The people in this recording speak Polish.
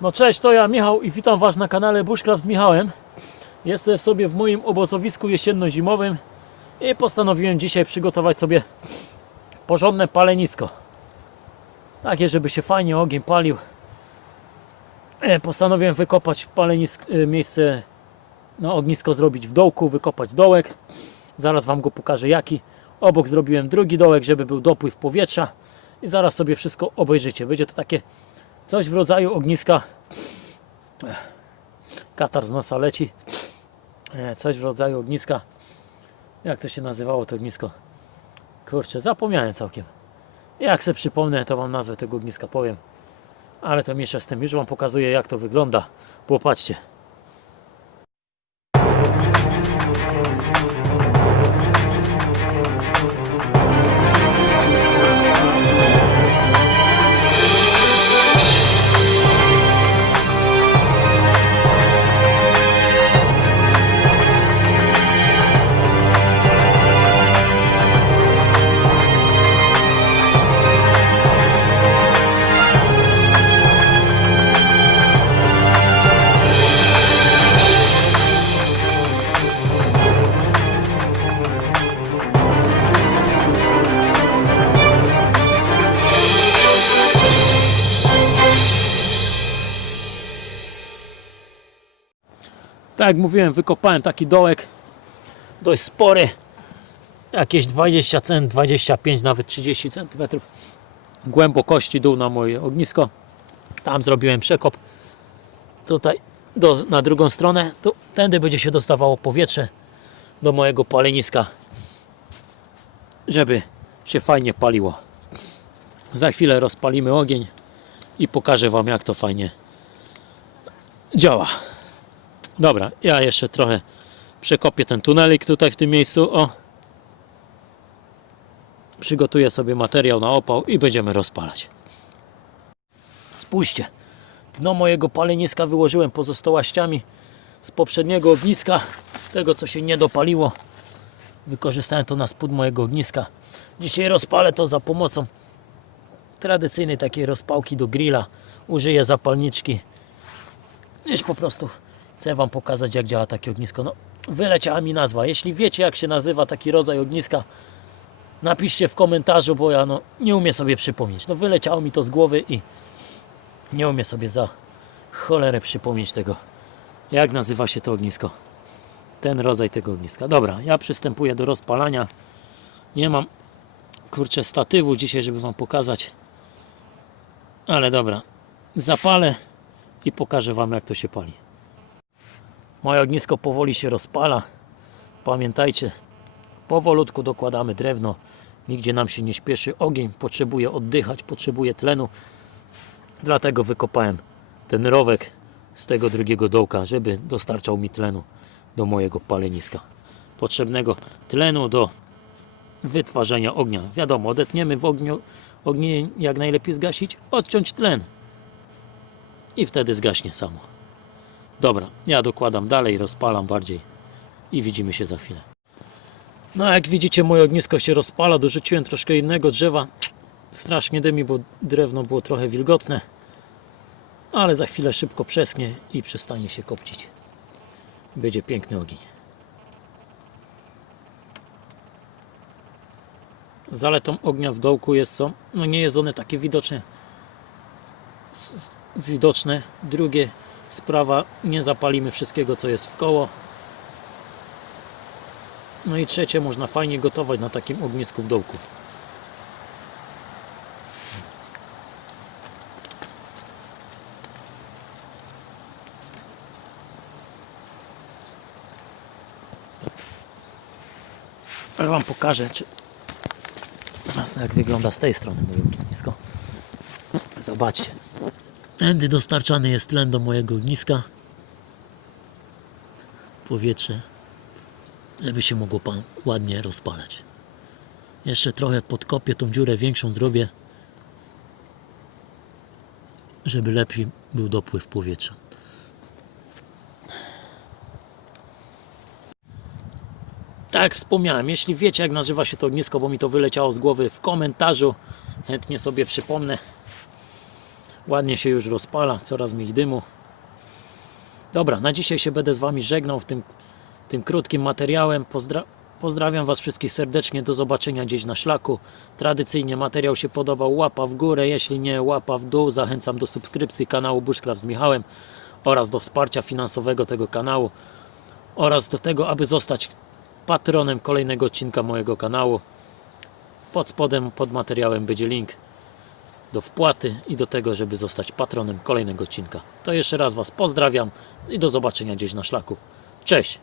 No cześć, to ja Michał i witam Was na kanale Bushcraft z Michałem. Jestem sobie w moim obozowisku jesienno-zimowym i postanowiłem dzisiaj przygotować sobie porządne palenisko. Takie, żeby się fajnie ogień palił. E, Postanowiłem wykopać palenisk, e, miejsce na ognisko zrobić w dołku, wykopać dołek. Zaraz Wam go pokażę jaki. Obok zrobiłem drugi dołek, żeby był dopływ powietrza i zaraz sobie wszystko obejrzycie. Będzie to takie coś w rodzaju ogniska. Katar z nosa leci. E, Coś w rodzaju ogniska. Jak to się nazywało to ognisko? Kurczę, zapomniałem całkiem. Jak se przypomnę, to Wam nazwę tego ogniska powiem. Ale to mniejsza z tym. Już Wam pokazuję jak to wygląda. Popatrzcie. Tak jak mówiłem, wykopałem taki dołek dość spory. Jakieś 20 cm, 25, nawet 30 cm głębokości dół na moje ognisko. Tam zrobiłem przekop. Tutaj do, na drugą stronę. Tu, tędy będzie się dostawało powietrze do mojego paleniska, żeby się fajnie paliło. Za chwilę rozpalimy ogień i pokażę Wam jak to fajnie działa. Dobra, ja jeszcze trochę przekopię ten tunelik tutaj w tym miejscu. O. Przygotuję sobie materiał na opał i będziemy rozpalać. Spójrzcie, dno mojego paleniska wyłożyłem pozostałościami z poprzedniego ogniska, tego co się nie dopaliło. Wykorzystałem to na spód mojego ogniska. Dzisiaj rozpalę to za pomocą tradycyjnej takiej rozpałki do grilla. Użyję zapalniczki. Już po prostu chcę Wam pokazać jak działa takie ognisko. No, wyleciała mi nazwa. Jeśli wiecie jak się nazywa taki rodzaj ogniska, napiszcie w komentarzu, bo ja no, nie umiem sobie przypomnieć. No wyleciało mi to z głowy i nie umiem sobie za cholerę przypomnieć tego. Jak nazywa się to ognisko? Ten rodzaj tego ogniska. Dobra, ja przystępuję do rozpalania. Nie mam kurczę statywu dzisiaj, żeby Wam pokazać. Ale dobra, zapalę i pokażę Wam jak to się pali. Moje ognisko powoli się rozpala. Pamiętajcie, powolutku dokładamy drewno. Nigdzie nam się nie śpieszy. Ogień potrzebuje oddychać, potrzebuje tlenu. Dlatego wykopałem ten rowek z tego drugiego dołka, żeby dostarczał mi tlenu do mojego paleniska. Potrzebnego tlenu do wytwarzania ognia. Wiadomo, odetniemy w ogniu, ognień jak najlepiej zgasić, odciąć tlen i wtedy zgaśnie samo. Dobra, ja dokładam dalej, rozpalam bardziej i widzimy się za chwilę. No jak widzicie moje ognisko się rozpala, dorzuciłem troszkę innego drzewa. Strasznie dymi, bo drewno było trochę wilgotne. Ale za chwilę szybko przesknie i przestanie się kopcić. Będzie piękny ogień. Zaletą ognia w dołku jest co? No nie jest one takie widoczne. Widoczne. Drugie sprawa, nie zapalimy wszystkiego co jest w koło. No i trzecie, można fajnie gotować na takim ognisku w dołku. Ale Wam pokażę, czy jak wygląda z tej strony moje ognisko. Zobaczcie. Tędy dostarczany jest tlen do mojego ogniska. Powietrze, żeby się mogło ładnie rozpalać. Jeszcze trochę podkopię tą dziurę większą zrobię, żeby lepiej był dopływ powietrza. Tak wspomniałem, jeśli wiecie jak nazywa się to ognisko, bo mi to wyleciało z głowy w komentarzu, chętnie sobie przypomnę. Ładnie się już rozpala, coraz mniej dymu. Dobra, na dzisiaj się będę z Wami żegnał w tym, tym krótkim materiałem. Pozdra pozdrawiam Was wszystkich serdecznie. Do zobaczenia gdzieś na szlaku. Tradycyjnie materiał się podobał. Łapa w górę, jeśli nie łapa w dół. Zachęcam do subskrypcji kanału Bushcraft z Michałem oraz do wsparcia finansowego tego kanału oraz do tego, aby zostać patronem kolejnego odcinka mojego kanału. Pod spodem, pod materiałem będzie link do wpłaty i do tego, żeby zostać patronem kolejnego odcinka. To jeszcze raz Was pozdrawiam i do zobaczenia gdzieś na szlaku. Cześć!